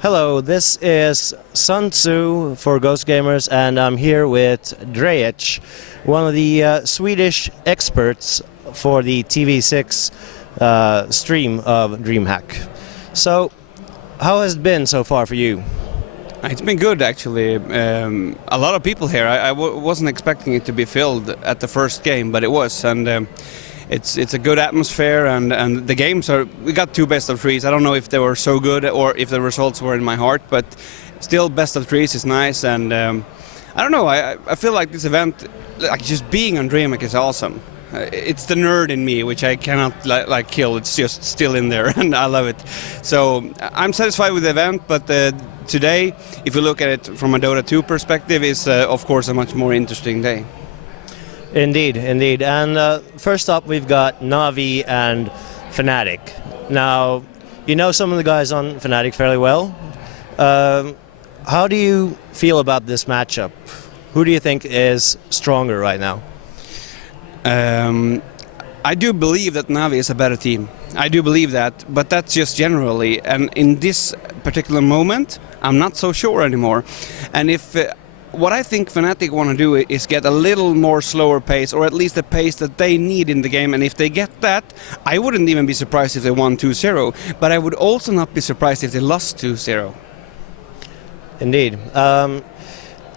Hello, this is Sun Tzu for GosuGamers, and I'm here with Drayich, one of the Swedish experts for the TV6 stream of DreamHack. So, how has it been so far for you? It's been good, actually. A lot of people here. I wasn't expecting it to be filled at the first game, but it was, and it's a good atmosphere, and the games are. We got 2 best of 3s. I don't know if they were so good or if the results were in my heart, but still, best of 3s is nice, and I don't know. I feel like this event, like just being on DreamHack, is awesome. It's the nerd in me, which I cannot like kill. It's just still in there, and I love it. So I'm satisfied with the event, but today, if you look at it from a Dota 2 perspective, is of course a much more interesting day. Indeed, indeed. And first up, we've got Navi and Fnatic. Now, you know some of the guys on Fnatic fairly well. How do you feel about this matchup? Who do you think is stronger right now? I do believe that Navi is a better team. I do believe that, but that's just generally. And in this particular moment, I'm not so sure anymore. And if what I think Fnatic want to do is get a little more slower pace, or at least a pace that they need in the game. And if they get that, I wouldn't even be surprised if they won 2-0. But I would also not be surprised if they lost 2-0. Indeed. Now,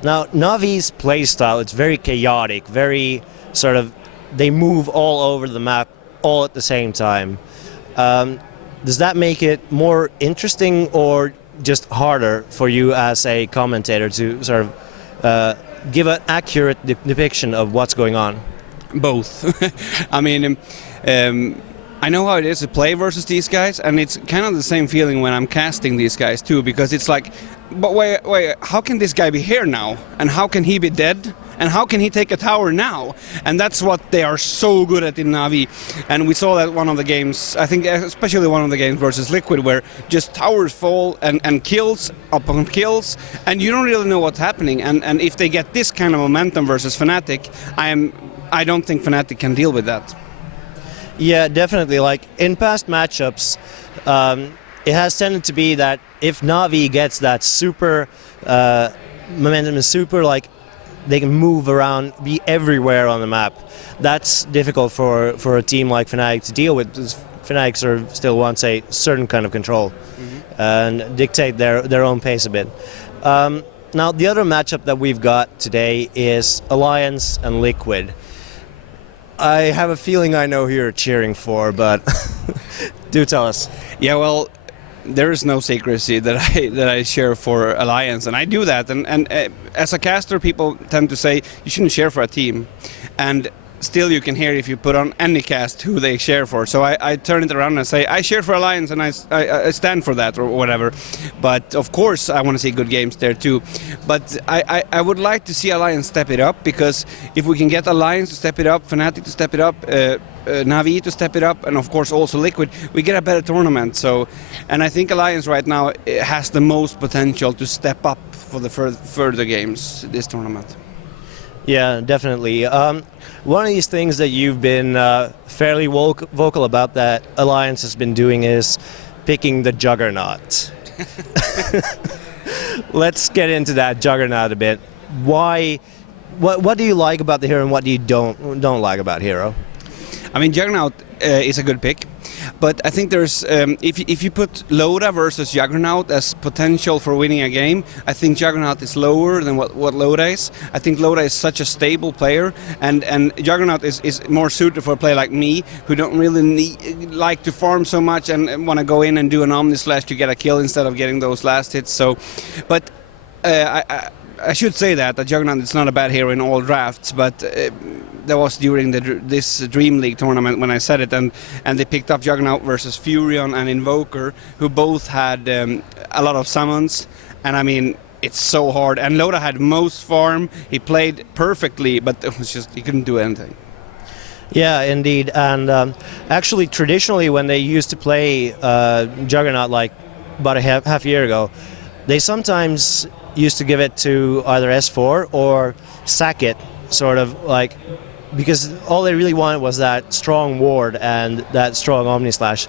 Navi's playstyle, it's very chaotic, very sort of, they move all over the map all at the same time. Does that make it more interesting or just harder for you as a commentator to sort of give an accurate depiction of what's going on? Both. I mean, I know how it is to play versus these guys, and it's kind of the same feeling when I'm casting these guys too, because it's like, but wait, how can this guy be here now? And how can he be dead? And how can he take a tower now? And that's what they are so good at in Navi. And we saw that one of the games, I think especially one of the games versus Liquid, where just towers fall and kills upon kills, and you don't really know what's happening. And if they get this kind of momentum versus Fnatic, I don't think Fnatic can deal with that. Yeah, definitely. Like in past matchups, it has tended to be that if Navi gets that super momentum, is super like they can move around, be everywhere on the map. That's difficult for a team like Fnatic to deal with, because Fnatic sort of still wants a certain kind of control and dictate their own pace a bit. Now, the other matchup that we've got today is Alliance and Liquid. I have a feeling I know who you're cheering for, but do tell us. Yeah, well, there is no secrecy that I share for Alliance, and I do that. And as a caster, people tend to say you shouldn't share for a team, and still you can hear if you put on any cast who they share for. So I turn it around and say I share for Alliance, and I stand for that or whatever. But of course I want to see good games there too. But I would like to see Alliance step it up, because if we can get Alliance to step it up, Fnatic to step it up, Navi to step it up, and of course also Liquid, we get a better tournament. So, and I think Alliance right now has the most potential to step up for the further games this tournament. Yeah, definitely. One of these things that you've been fairly vocal about that Alliance has been doing is picking the Juggernaut. Let's get into that Juggernaut a bit. Why? What do you like about the hero, and what do you don't like about hero? I mean, Juggernaut is a good pick, but I think there's if you put Loda versus Juggernaut as potential for winning a game, I think Juggernaut is lower than what Loda is. I think Loda is such a stable player, and Juggernaut is more suited for a player like me, who don't really like to farm so much and want to go in and do an Omni Slash to get a kill instead of getting those last hits. So, but I should say that Juggernaut is not a bad hero in all drafts, but that was during this Dream League tournament when I said it, and they picked up Juggernaut versus Furion and Invoker, who both had a lot of summons, and I mean, it's so hard. And Loda had most farm, he played perfectly, but it was just, he couldn't do anything. Yeah, indeed. And actually, traditionally, when they used to play Juggernaut, like about a half year ago, they sometimes used to give it to either S4 or sack it, sort of like, because all they really wanted was that strong ward and that strong Omni Slash.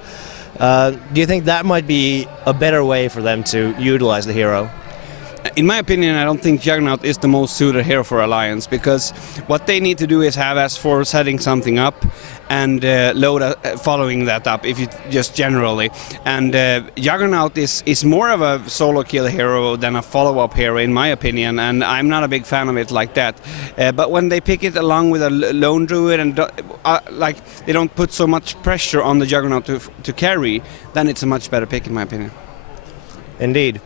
Do you think that might be a better way for them to utilize the hero? In my opinion, I don't think Juggernaut is the most suited hero for Alliance, because what they need to do is have S4 setting something up and Loda following that up, if you just generally. And Juggernaut is more of a solo kill hero than a follow-up hero, in my opinion, and I'm not a big fan of it like that. But when they pick it along with a lone druid and like they don't put so much pressure on the Juggernaut to carry, then it's a much better pick, in my opinion. Indeed.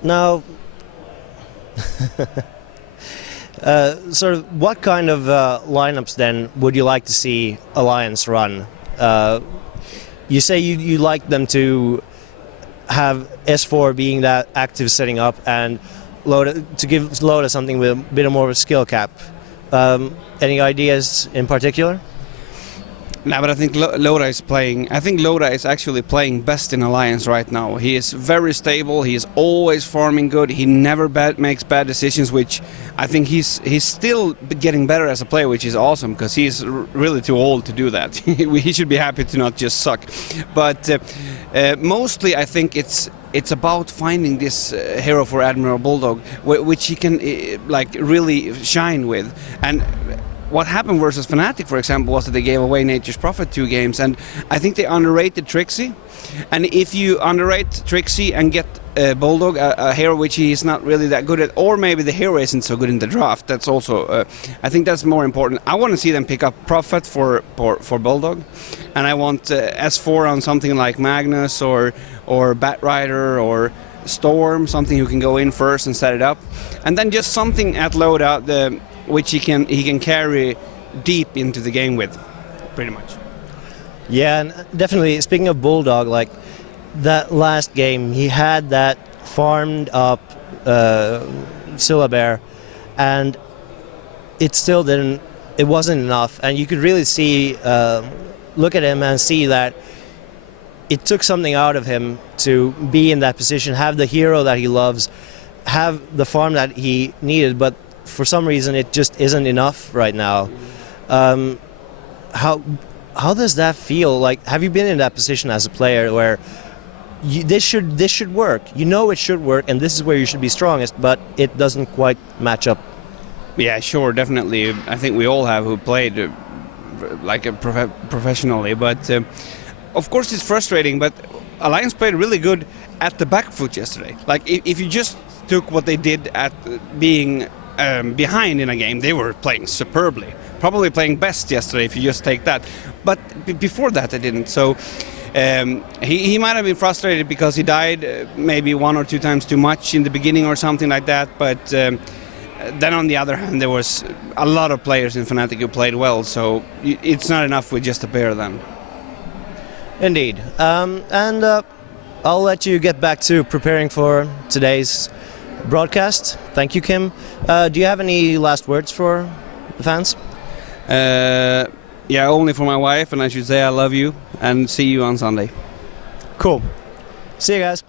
Now, sort of, what kind of lineups then would you like to see Alliance run? You say you like them to have S4 being that active setting up and Loda, to give Loda something with a bit more of a skill cap. Any ideas in particular? No, but I think Loda is playing. I think Loda is actually playing best in Alliance right now. He is very stable. He is always farming good. He never makes bad decisions, which I think he's still getting better as a player, which is awesome because he's really too old to do that. He should be happy to not just suck. But mostly, I think it's about finding this hero for Admiral Bulldog, which he can like really shine with. And what happened versus Fnatic, for example, was that they gave away Nature's Prophet 2 games, and I think they underrated Trixie. And if you underrate Trixie and get Bulldog, a hero which he is not really that good at, or maybe the hero isn't so good in the draft, that's also, I think that's more important. I want to see them pick up Prophet for Bulldog, and I want S4 on something like Magnus or Batrider or Storm, something who can go in first and set it up, and then just something at loadout which he can carry deep into the game with, pretty much. Yeah, and definitely. Speaking of Bulldog, like that last game, he had that farmed up Syllabear, and it still didn't. It wasn't enough, and you could really see, look at him and see that it took something out of him to be in that position, have the hero that he loves, have the farm that he needed, but for some reason it just isn't enough right now. How does that feel? Like, have you been in that position as a player where this should work? You know it should work, and this is where you should be strongest, but it doesn't quite match up. Yeah, sure, definitely. I think we all have who played professionally, but of course it's frustrating. But Alliance played really good at the back foot yesterday. Like if you just took what they did at being behind in a game, they were playing superbly. Probably playing best yesterday if you just take that. But before that they didn't. So he might have been frustrated because he died maybe 1 or 2 times too much in the beginning or something like that. But then on the other hand, there was a lot of players in Fnatic who played well. So it's not enough with just a pair then. Indeed. And I'll let you get back to preparing for today's broadcast. Thank you, Kim. Do you have any last words for the fans? Yeah, only for my wife, and I should say I love you, and see you on Sunday. Cool. See you guys.